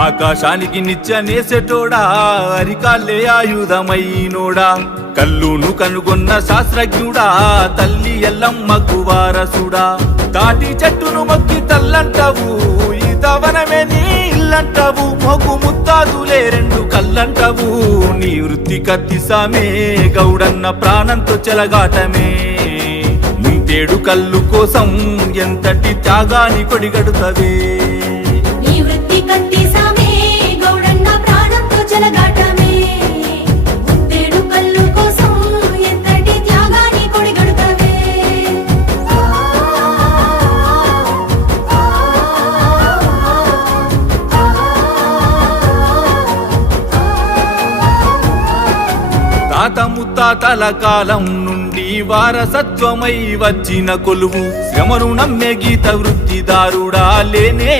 ఆకాశానికి నిత్యనేసెటోడా అరికాళ్ళే ఆయుధమైనోడా కల్లును కనుగొన్న శాస్త్రజ్ఞుడా తల్లి ఎల్లమ్మకు వారసుడా తాటి చెట్టును మొక్కి తల్లంటావు ఈతవనమే నీ ఇల్లంటావు మొగ్గు ముత్తాదులే రెండు కళ్ళంటావు నీ వృత్తి కత్తిసామే గౌడన్న ప్రాణంతో చెలగాటమే ముంతేడు కళ్ళు కోసం ఎంతటి త్యాగాని కొడిగడుతవే నీ వృత్తి కత్తిసామే గౌడన్న ప్రాణంతో చెలగాటమే ముంతేడు కళ్ళు కోసం ఎంతటి త్యాగాని కొడిగడుతవే తాత ముత్తాతల కాలం నుండి వారసత్వమై వచ్చిన కొలువు శ్రమను నమ్మే గీత వృత్తిదారుడా లేనే